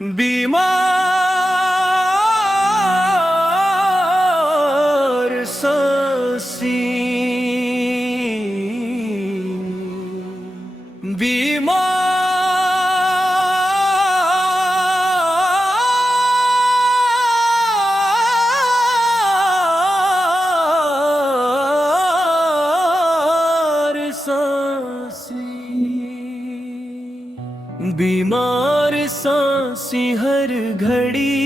बीमार सांसी बीमार सांसी बीमार सांसी हर घड़ी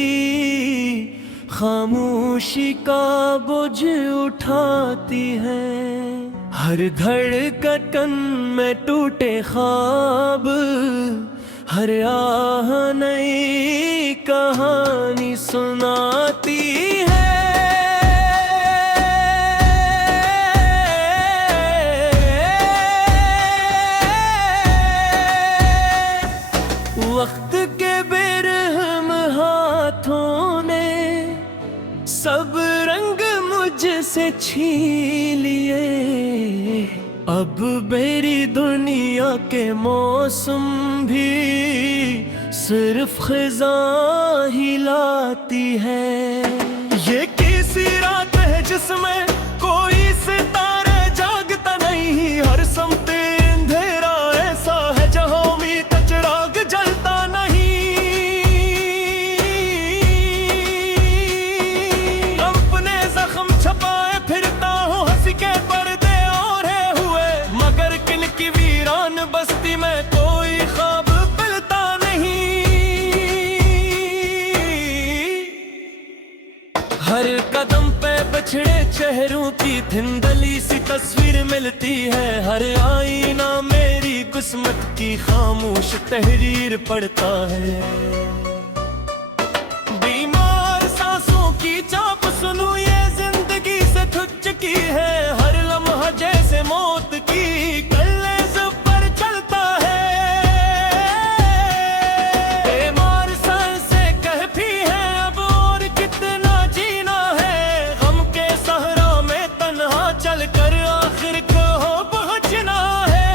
खामोशी का बोझ उठाती है। हर धड़कन में टूटे ख्वाब, हर आह नई कहानी सुनाती है। वक्त के बेरहम हाथों ने सब रंग मुझसे छीन लिए। अब मेरी दुनिया के मौसम भी सिर्फ खिज़ा ही लाती है। ये किसी रात है जिसमें कोई सितारे जागता नहीं। हर समते अंधेरा ऐसा है जहाँ उम्मीद का चिराग जलता नहीं। अपने जख्म छपाए फिरता हूँ, हंसी के पर्दे ओढ़े हुए, मगर किन की वीरान बस्ती में कोई ख्वाब पिलता नहीं। हर कदम पे बछड़े चेहरों की धुंधली सी तस्वीर मिलती है। हर आईना मेरी किस्मत की खामोश तहरीर पढ़ता है। बीमार सांसों की चाप सुनूं, ये जिंदगी से थक चुकी है। हर लम्हा जैसे मौत की कलेज पर चलता है। बीमार सांसें कहती है अब और कितना जीना है। गम के सहरा में तन्हा चलकर आखिर को पहुंचना है।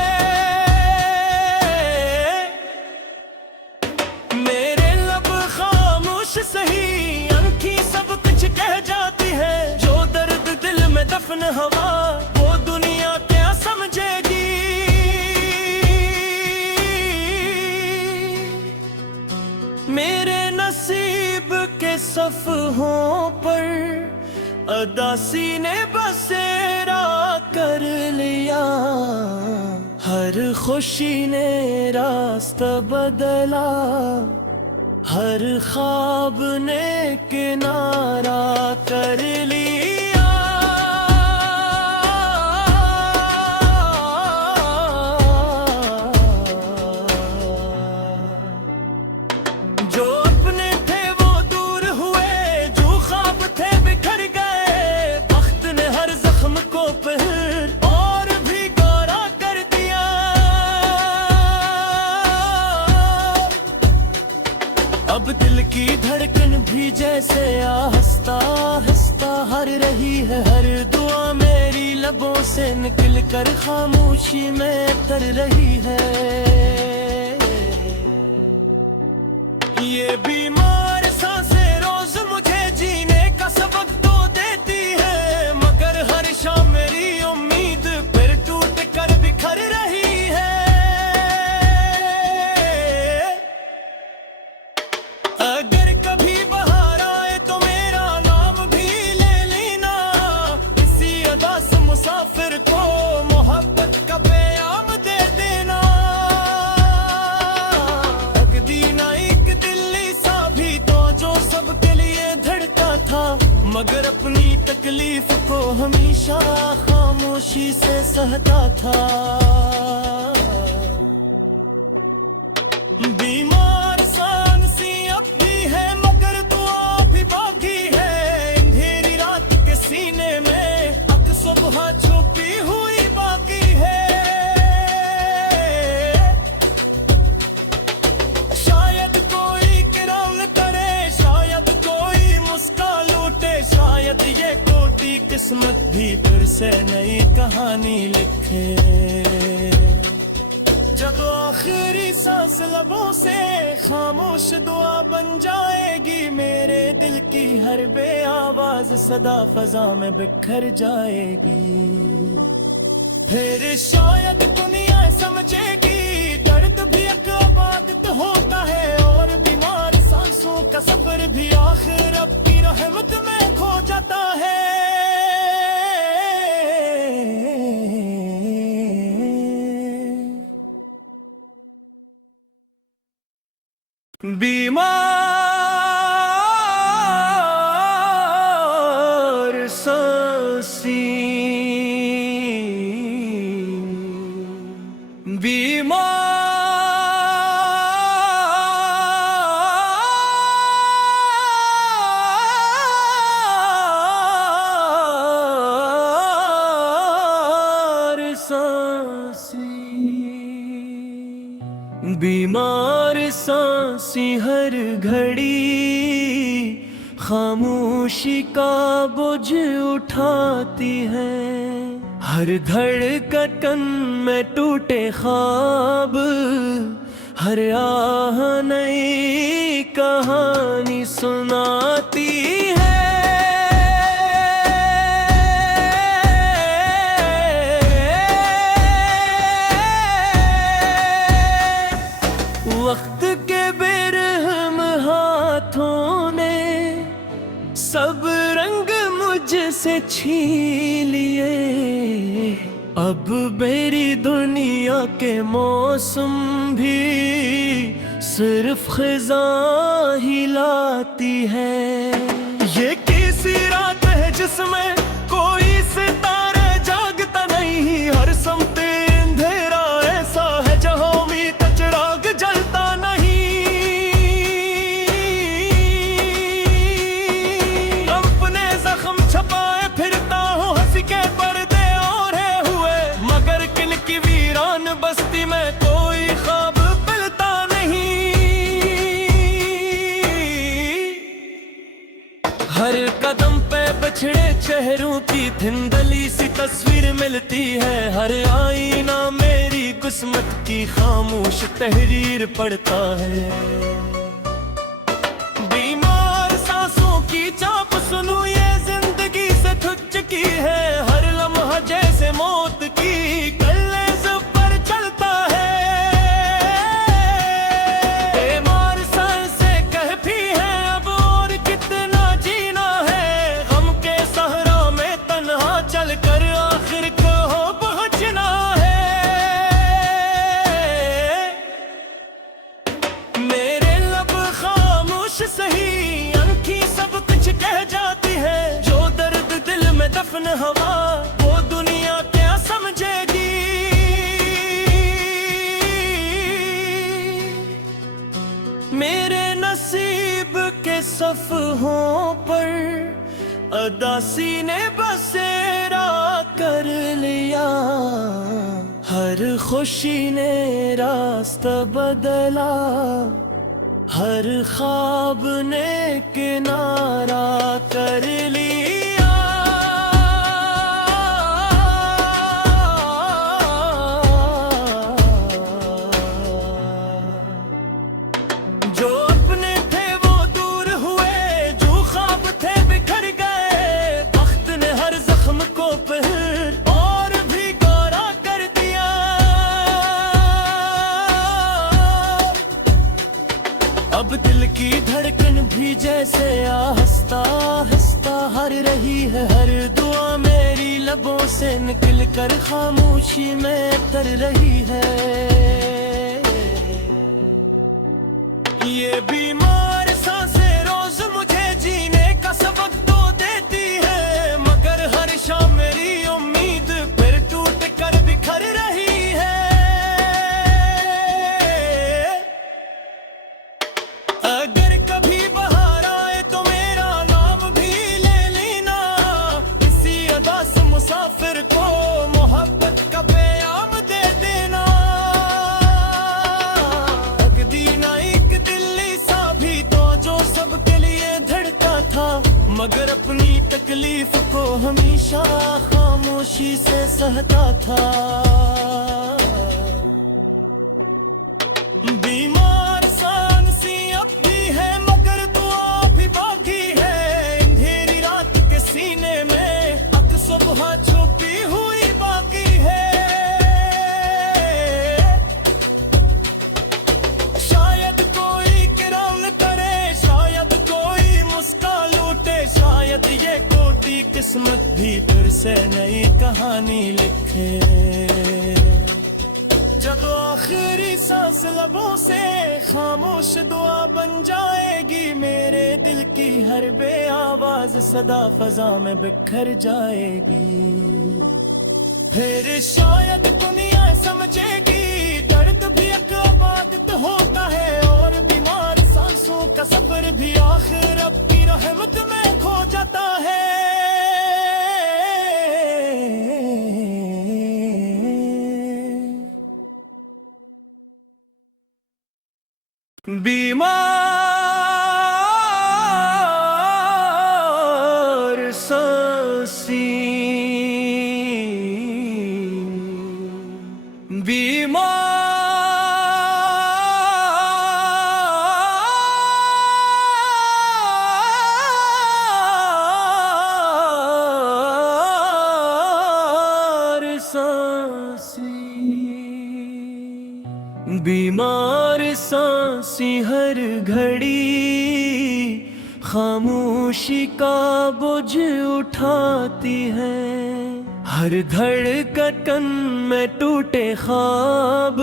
मेरे लब खामोश सही, आंखें सब कुछ कह जाती है। जो दर्द दिल में दफन हवा वो दुनिया क्या समझेगी। मेरे नसीब के सफ़हों पर अदासी ने बसेरा कर लिया। हर खुशी ने रास्ता बदला, हर ख्वाब ने किनारा कर लिया। जो अपने थे वो दूर हुए, जो ख्वाब थे बिखर गए। वक्त ने हर जख्म को फिर और भी गहरा कर दिया। अब दिल की धड़कन भी जैसे आहिस्ता आहिस्ता हर रही है। हर दुआ मेरी लबों से निकल कर खामोशी में तर रही है। ये बीमार सांसें रोज मुझे जीने का सबक तो देती है, मगर हर शाम मेरी उम्मीद फिर टूट कर बिखर रही है। अगर कभी बाहर आए तो मेरा नाम भी ले लेना। किसी अदास मुसाफिर को मोहब्बत का पैगाम दे देना। दीना एक दिल्ली सा भी तो जो सबके लिए धड़का था, मगर अपनी तकलीफ को हमेशा खामोशी से सहता था। बीमार सांसी अब भी है मगर दुआ भी बाकी है। अंधेरी रात के सीने में अक सुबह छुपी हुई बाकी है। शायद कोई किराम करे, शायद कोई मुस्का लूटे, शायद ये टूटी किस्मत भी फिर से नई कहानी लिखे। जब आखिरी सांस लबों से खामोश दुआ बन जाएगी, मेरे दिल की हर बे आवाज सदा फजा में बिखर जाएगी। फिर शायद दुनिया समझेगी दर्द भी एक इबादत होता है, और बीमार सांसों का सफर भी आखिर रब की रहमत में खो जाता है। बीमार सांसी, बीमार सांसी, बीमार सांसी हर घड़ी खामोशी का बोझ उठाती है। हर धड़कन में टूटे ख्वाब, हर आह नई कहानी सुनाती है। वक्त के बेरहम हाथों ने सब रंग मुझसे छीन लिए, अब मेरी दुनिया के मौसम भी सिर्फ खिज़ा ही लाती है। ये किसी रात है जिसमें कोई सितारे जागता नहीं, हर समते अंधेरा ऐसा है जहां उम्मीद का चिराग जलता नहीं। अपने जख्म छपाए फिरता हूँ हंसी के पर्दे ओढ़े हुए, मगर किन की वीरान बस्ती में कोई ख्वाब पिलता नहीं। हर कदम पे बछड़े चेहरों की धुंधली सी तस्वीर मिलती है, हर आईना मेरी किस्मत की खामोश तहरीर पढ़ता है। बीमार सांसों की चाप सुनूं ये जिंदगी से थक चुकी है, हर लम्हा जैसे मौत की कलेज़ पर चलता है। बीमार सांसें कहती हैं अब और कितना जीना है, गम के सहरा में तन्हा चलकर आखिर को पहुंचना है। मेरे लब खामोश सही आंखें सब कुछ कह जाती है, जो दर्द दिल में दफन हवा वो दुनिया क्या समझेगी। मेरे नसीब के सफ़हों पर अदासी ने बसेरा कर लिया, हर खुशी ने रास्ता बदला, हर ख्वाब ने किनारा कर लिया। जो अपने थे वो दूर हुए, जो ख्वाब थे बिखर गए, वक्त ने हर जख्म को फिर और भी गौरा कर दिया। अब दिल की धड़कन भी जैसे आहिस्ता आहिस्ता हर रही है, हर दुआ मेरी लबों से निकल कर खामोशी में तर रही है। ये बीमार सांसें रोज मुझे जीने का सबक तो देती है, मगर हर शाम मेरी उम्मीद फिर टूट कर बिखर रही है। अगर कभी बाहर आए तो मेरा नाम भी ले लेना, इसी अदा से मुसाफिर को मोहब्बत का पैगाम दे देना। अगदीना एक दिल्ली सा भी तो जो सबके लिए धड़का था, मगर अपनी तकलीफ को हमेशा खामोशी से सहता था। किस्मत भी फिर से नई कहानी लिखे। जब आखिरी सांस लबों से खामोश दुआ बन जाएगी, मेरे दिल की हर बे आवाज सदा फजा में बिखर जाएगी। फिर शायद दुनिया समझेगी दर्द भी एक इबादत होता है, और बीमार सांसों का सफर भी आखिर रब की रहमत में खो जाता है। बीमार सांसी, बीमार सांसी, बीमार सांसी हर घड़ी खामोशी का बोझ उठाती है। हर धड़कन में टूटे ख्वाब,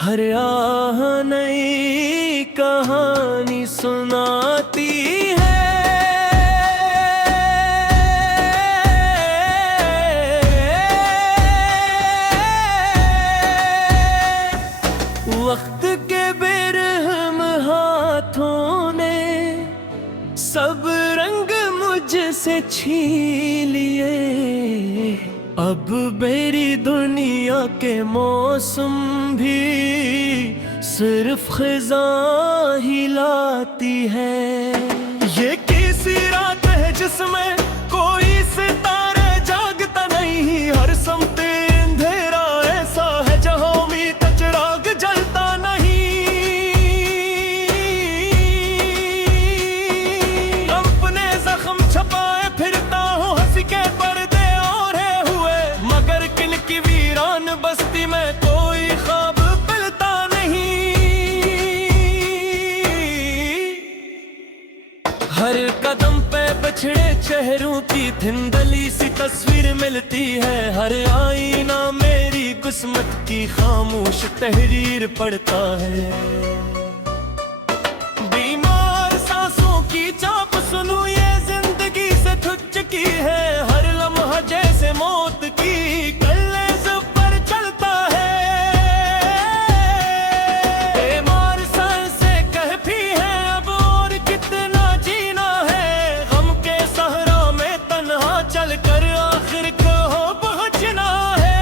हर आह नई कहानी सुनाती है। वक्त के बेरहम हाथों ने सब रंग मुझसे छीन लिए। अब मेरी दुनिया के मौसम भी सिर्फ खिज़ा हिलाती है। ये कैसी रात है जिसमें कोई सितारे जागता नहीं, हर समत अंधेरा ऐसा है जहां उम्मीद का चिराग जलता नहीं। अपने जख्म छपाए फिरता हूँ हंसी के पर्दे ओढ़े हुए, मगर किल की वीरान बस्ती में कोई ख्वाब पिलता नहीं। हर कदम पे बछड़े चेहरों की धुंधली सी तस्वीर मिलती है, हर आईना मेरी किस्मत की खामोश तहरीर पढ़ता है। बीमार सांसों की चाप सुनूं ये जिंदगी से थक चुकी है, हर लम्हा जैसे मौत की कलेज पर चलता है। बीमार सांसें कहती हैं अब और कितना जीना है, गम के सहरा में तन्हा चलकर आखिर को पहुंचना है।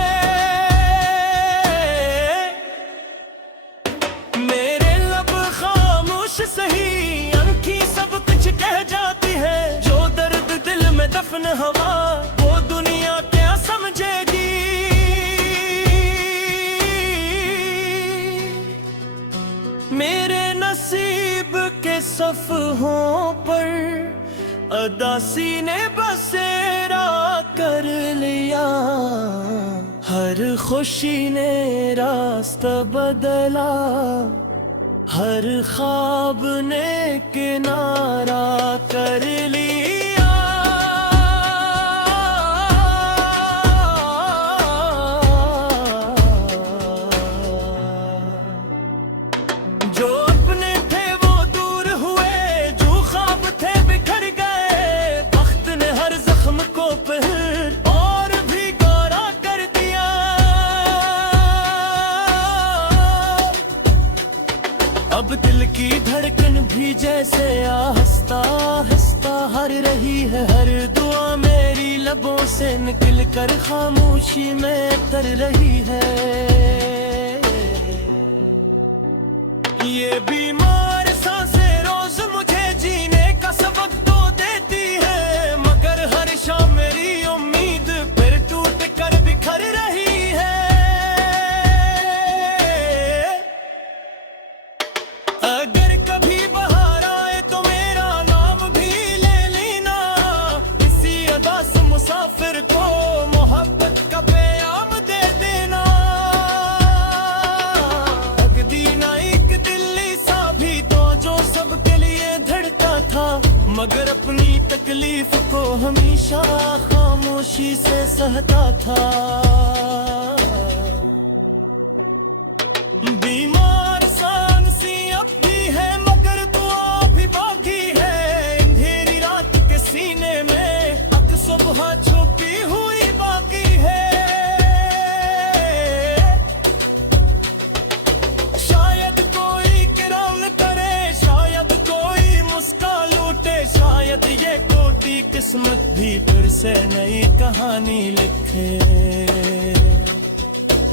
मेरे लब खामोश सही आंखें सब कुछ कह जाती है, जो दर्द दिल में दफन हवा वो दुनिया क्या समझेगी। मेरे नसीब के सफ़हों पर अदासी ने बसेरा कर लिया, हर खुशी ने रास्ता बदला, हर ख्वाब ने किनारा कर लिया। जो अपने थे वो दूर हुए, जो ख्वाब थे बिखर गए, वक्त ने हर जख्म को फिर और भी गहरा कर दिया। अब दिल की धड़कन भी जैसे आहिस्ता आहिस्ता हर रही है, हर दुआ मेरी लबों से निकल कर खामोशी में तर रही है। ये बीमार सांसें रोज मुझे जीने का सबक तो देती है, मगर हर शाम मेरी उम्मीद फिर टूट कर बिखर रही है। अगर कभी बाहर आए तो मेरा नाम भी ले लेना, इसी अदा से मुसाफिर को मोहब्बत का पैगाम दे देना। अगदीना एक दिल्ली सा भी मगर अपनी तकलीफ को हमेशा खामोशी से सहता था। बीमार सांसी अब भी है मगर दुआ भी बाकी है। अंधेरी रात के सीने में अक सुबह छुपी हुई बाकी है। शायद कोई किराम करे, शायद कोई मुस्का लूटे, शायद ये टूटी किस्मत भी फिर से नई कहानी लिखे।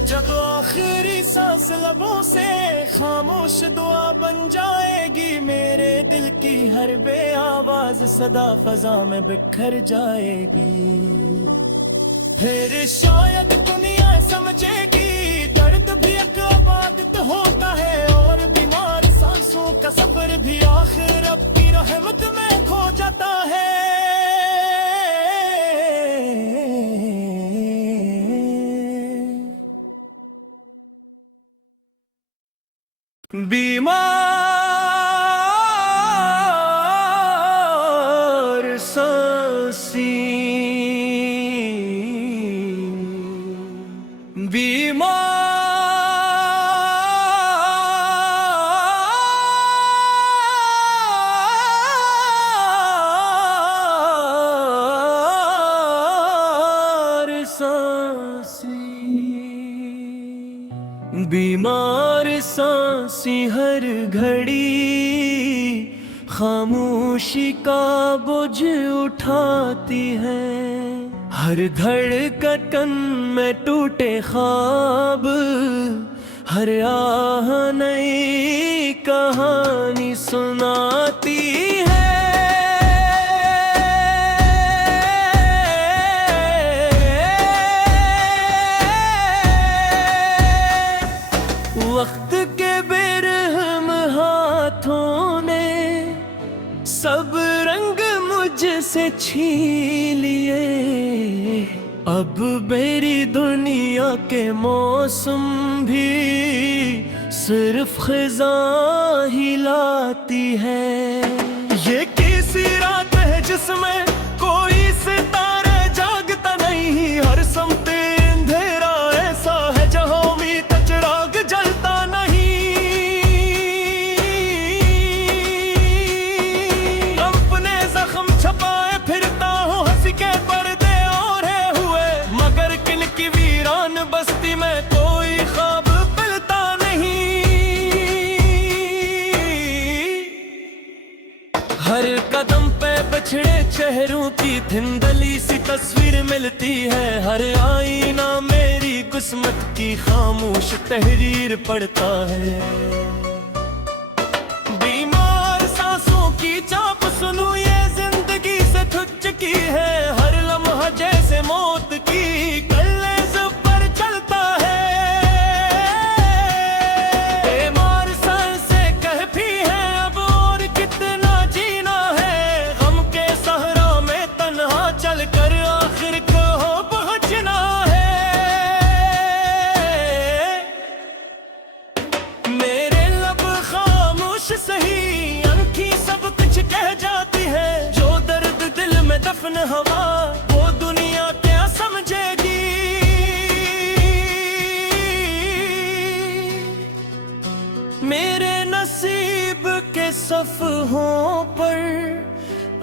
जब आखिरी सांस लबों से खामोश दुआ बन जाएगी, मेरे दिल की हर बेआवाज सदा फजा में बिखर जाएगी। फिर शायद दुनिया समझेगी दर्द भी एक इबादत होता है, और बीमार सांसों का सफर भी आखिर रब की रहमत में खो जाता है। बीमार सांसी, बीमार सांसी, बीमार सांसी हर घड़ी खामोशी का बोझ उठाती है। हर धड़कन में टूटे ख्वाब, हर आह नई कहानी सुनाती है। वक्त के बेरहम हाथों ने सब रंग मुझसे छीन लिए। अब मेरी दुनिया के मौसम भी सिर्फ खिज़ा ही लाती है। ये किसी रात है जिसमें कोई सितारे जागता नहीं, हर समते अंधेरा ऐसा है जहाँ उम्मीद का चिराग जलता नहीं। अपने जख्म छपाए फिरता हूँ, हंसी के पर्दे ओढ़े हुए, मगर किन की वीरान बस्ती में कोई ख्वाब पिलता नहीं। हर कदम पे बिछड़े चेहरों की धुंधली सी तस्वीर मिलती है। हर आईना मेरी किस्मत की खामोश तहरीर पढ़ता है। बीमार सांसों की चाप सुनूं ये जिंदगी से थक चुकी है। हर लम्हा जैसे मौत की कलेज़ पर चलता है। बीमार सांसें कहती हैं अब और कितना जीना है। गम के सहरा में तन्हा चलकर आखिर को पहुंचना है। मेरे लब खामोश सही, आंखें सब कुछ कह जाती है। जो दर्द दिल में दफन हवा वो दुनिया क्या समझेगी। मेरे नसीब के सफ़हों पर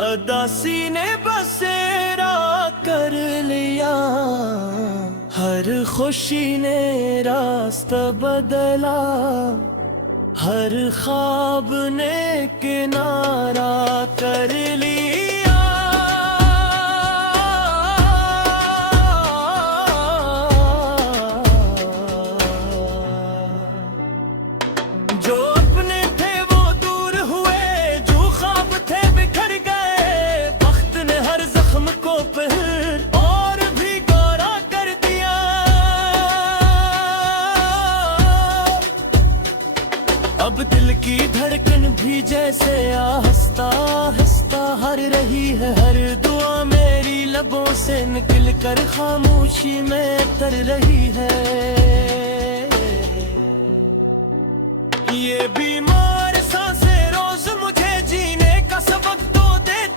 अदासी ने बसेरा कर लिया। हर खुशी ने रास्ता बदला, हर ख्वाब ने किनारा कर लिया। जो अपने थे वो दूर हुए, जो ख्वाब थे बिखर गए। वक्त ने हर जख्म को फिर और भी गौरा कर दिया। अब दिल की धड़कन भी जैसे आहिस्ता आहिस्ता हर रही है। हर दुआ मेरी लबों से निकल कर खामोशी में तर रही है। ये बीमार सांसें रोज मुझे जीने का सबक तो देती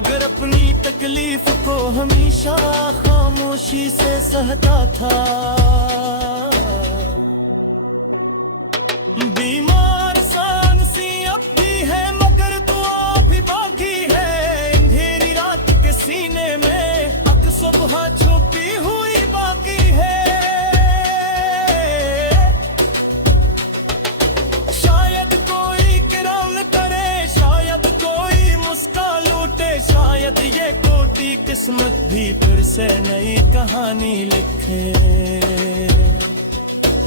मगर अपनी तकलीफ को हमेशा खामोशी से सहता था। बीमार सांसी अब भी है मगर दुआ भी बाकी है। अंधेरी रात के सीने में अक सुबह छुपी हुई बाकी है। शायद कोई किराम करे, शायद कोई मुस्का लूटे, शायद ये कोटी किस्मत भी फिर से नई कहानी लिखे।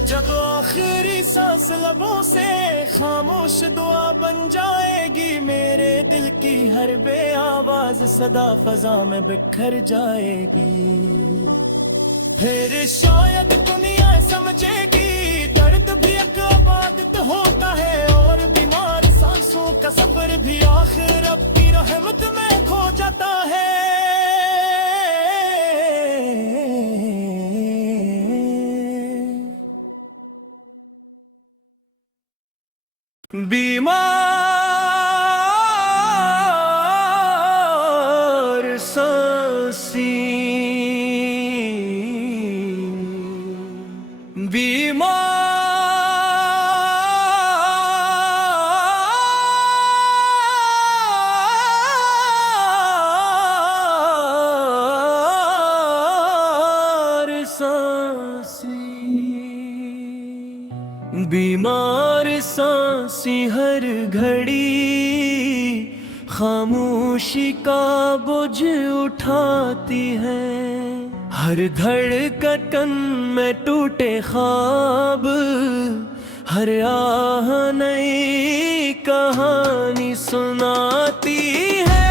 जब आखिरी सांस लबों से खामोश दुआ बन जाएगी, मेरे दिल की हर बेआवाज सदा फजा में बिखर जाएगी। फिर शायद दुनिया समझेगी दर्द भी एक इबादत होता है, और बीमार सांसों का सफर भी आखिर रब की रहमत में खो जाता है। बीमार सांसी, बीमार सांसी, बीमार सांसी हर घड़ी खामोशी का बोझ उठाती है। हर धड़कन में टूटे ख्वाब, हर आह नई कहानी सुनाती है।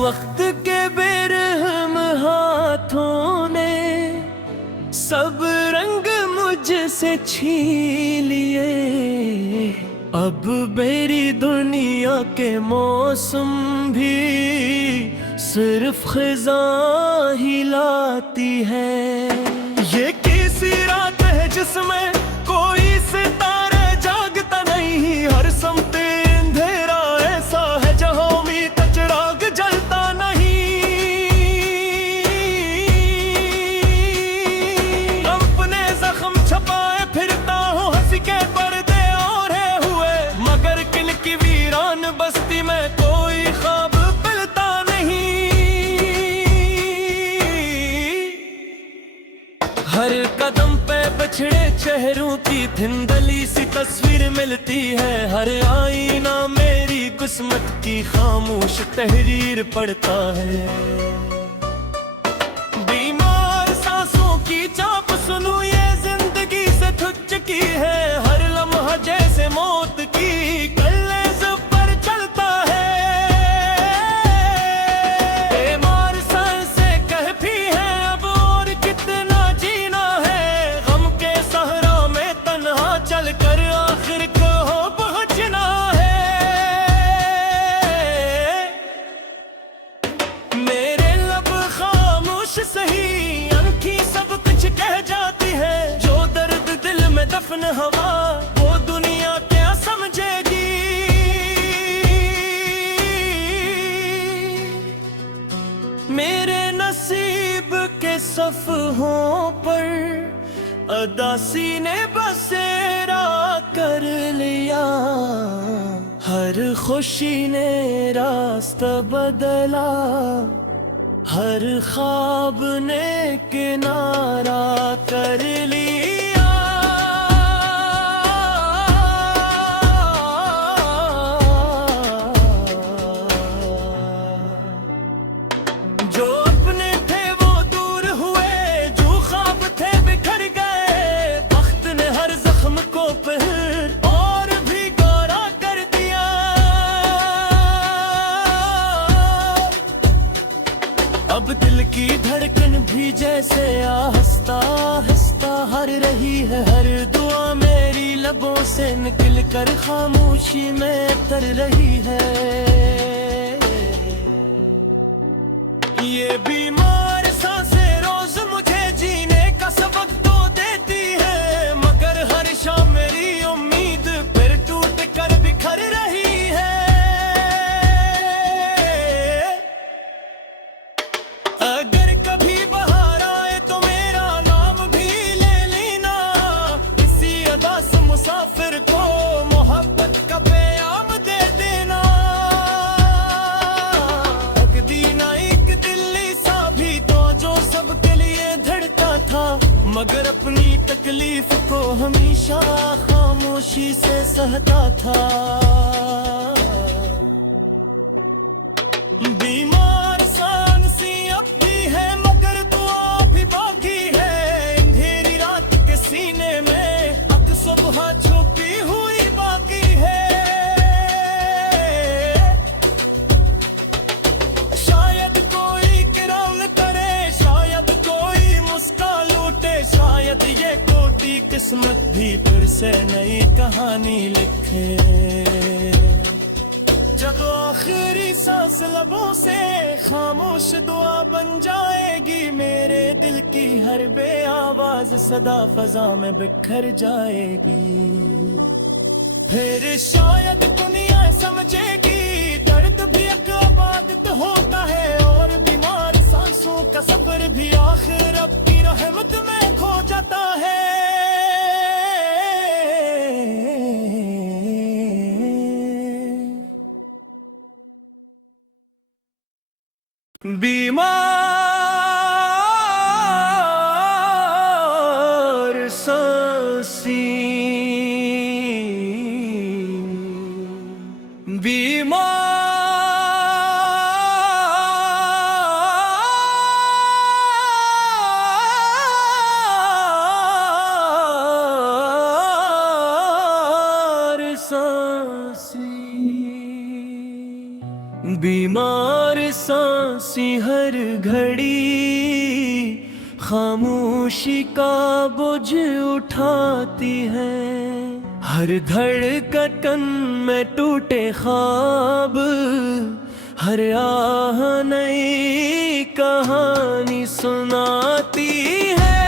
वक्त के बेरहम हाथों ने सब रंग मुझसे छीन लिए। अब मेरी दुनिया के मौसम भी सिर्फ खिज़ा हिलाती है। ये किसी रात है जिसमें कोई सितारे जागता नहीं। हर समत अंधेरा ऐसा है जहाँ उम्मीद का चिराग जलता नहीं। अपने जख्म छपाए फिरता हूँ, हंसी के पर्दे ओढ़े हुए, मगर किल की वीरान बस्ती में कोई ख्वाब पिलता नहीं। हर कदम पे बछड़े चेहरों की धुंधली सी तस्वीर मिलती है। हर आईना मेरी किस्मत की खामोश तहरीर पढ़ता है। बीमार सांसों की चाप सुनूं, ये जिंदगी से थक चुकी है। हर लम्हा जैसे मौत की कलेज पर चलता है। बीमार सांसें कहती हैं अब और कितना जीना है। गम के सहरा में तन्हा चलकर आखिर को पहुंचना है। मेरे लब खामोश सही, आंखें सब कुछ कह जाती है। जो दर्द दिल में दफन हवा, वो दुनिया क्या समझेगी। मेरे नसीब के सफ़हों पर अदासी ने बसेरा कर लिया। हर खुशी ने रास्ता बदला, हर ख्वाब ने किनारा कर लिया। जो अपने थे वो दूर हुए, जो ख्वाब थे बिखर गए। वक्त ने हर जख्म को फिर और भी गौरा कर दिया। अब दिल की धड़कन भी जैसे आहिस्ता आहिस्ता हर रही है। हर दुआ मेरी लबों से निकल कर खामोशी में तर रही है। ये बीमार सांसें रोज मुझे जीने का सबक तो देती मगर अपनी तकलीफ को हमेशा खामोशी से सहता था। बीमार सान सी अब भी है मगर दुआ भी बाकी है। अंधेरी रात के सीने में अक सुबह छुपी हुई बाकी है। शायद कोई किराम करे, शायद कोई मुस्का लूटे, शायद ये कोटी किस्मत भी फिर से नई कहानी लिखे। जब आखिरी सांस लबों से खामोश दुआ बन जाएगी, मेरे दिल की हर बेआवाज सदा फजा में बिखर जाएगी। फिर शायद दुनिया समझेगी दर्द भी एक इबादत होता है, और बीमार सांसों का सफर भी आखिर रब की रहमत में खो जाता है। बीमार सांसी, बीमार सांसी, बीमार सांसी हर घड़ी खामोशी का बोझ उठाती है। हर धड़कन में टूटे ख्वाब, हर आह नई कहानी सुनाती है।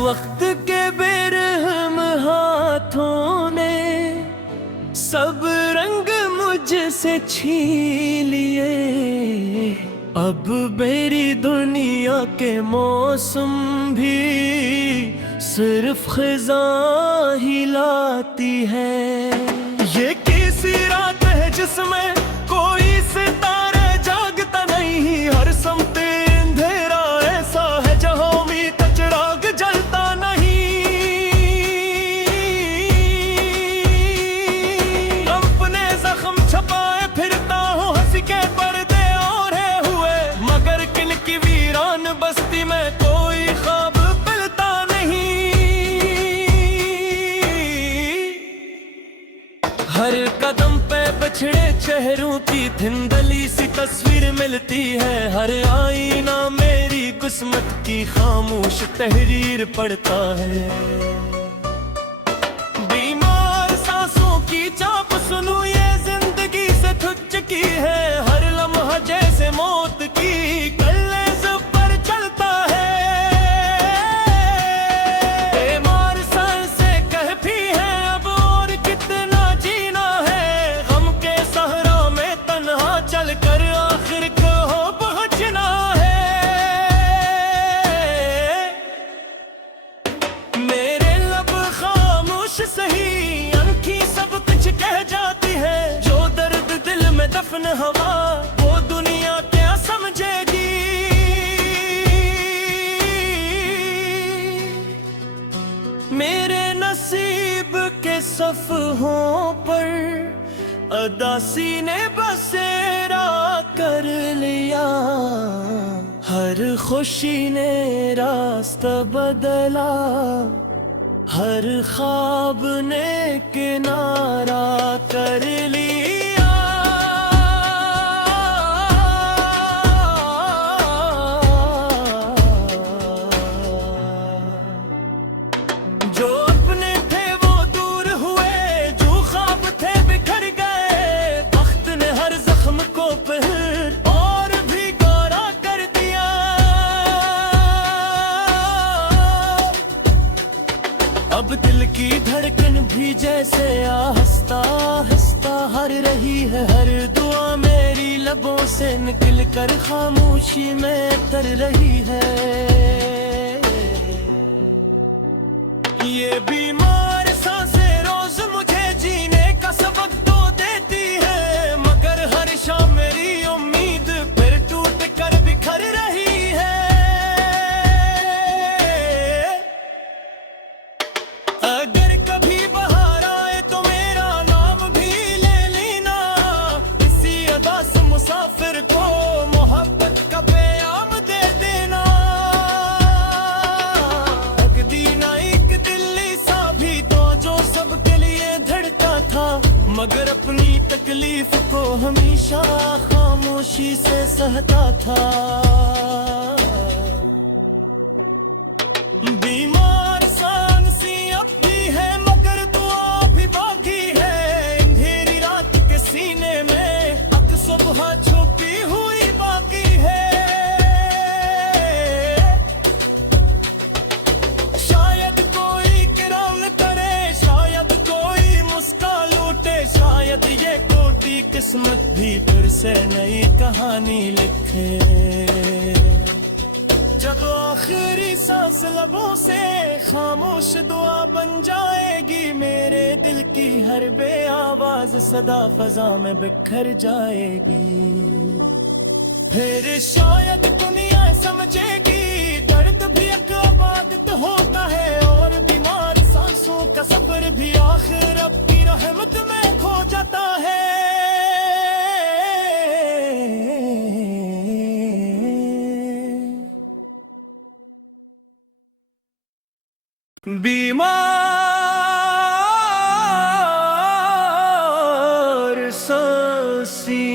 वक्त के बेरहम हाथों ने सब रंग मुझसे छीन लिए। अब मेरी दुनिया के मौसम भी सिर्फ खिज़ा ही लाती है। ये किसी रात है जिसमें कोई सितारे जागता नहीं, हर समते अंधेरा ऐसा है जहां उम्मीद का चिराग जलता नहीं। अपने जख्म छपाए फिरता हूँ हंसी के पर्दे ओढ़े हुए, मगर किल की वीरान बस्ती में कोई ख्वाब मिलता नहीं। हर कदम पे बछड़े चेहरों की धुंधली सी तस्वीर मिलती है। हर आईना मेरी किस्मत की खामोश तहरीर पढ़ता है। बीमार सांसों की चाप सुनूं ये जिंदगी से थक चुकी है। हर लम्हा जैसे मौत की कलेज पर चलता है। बीमार सांसें कहती है अब और कितना जीना है। गम के सहरा में तन्हा चल कर आखिर को पहुंचना है। मेरे लब खामोश सही, आंखें सब कुछ कह जाती है। जो दर्द दिल में दफन हवा वो दुनिया क्या समझेगी। मेरे नसीब के सफ़हों पर अदासी ने बसेरा कर लिया। हर खुशी ने रास्ता बदला, हर ख्वाब ने किनारा कर लिया। जो अपने थे वो दूर हुए, जो ख्वाब थे बिखर गए। वक्त ने हर जख्म को फिर और भी गहरा कर दिया। अब दिल की धड़कन भी जैसे आहिस्ता आहिस्ता हर रही है। हर दुआ मेरी लबों से निकल कर खामोशी में तर रही है। ये बीमार सांसें रोज मुझे जीने का सबक तो देती तकलीफ को हमेशा खामोशी से सहता था। बीमार सांसी अब भी है मगर दुआ भी बाकी है। अंधेरी रात के सीने में अक सुबह छुपी हुई बाकी है। शायद कोई किराम करे, शायद कोई मुस्का लूटे, शायद ये कोटी किस्मत भी फिर से नई कहानी लिखे। जब आखिरी सांस लबों से खामोश दुआ बन जाएगी, मेरे दिल की हर बे आवाज सदा फजा में बिखर जाएगी। फिर शायद दुनिया समझेगी दर्द भी एक इबादत होता है, और बीमार सांसों का सफर भी आखिर रब की रहमत में खो जाता है। बीमार सांसी,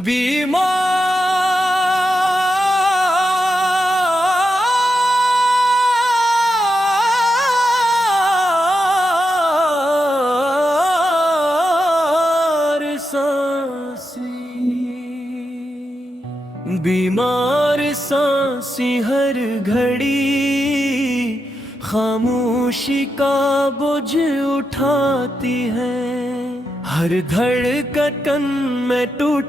बीमार सांसी, बीमार सांसी हर घड़ी खामोशी का बोझ उठाती है। हर धड़कन में टूट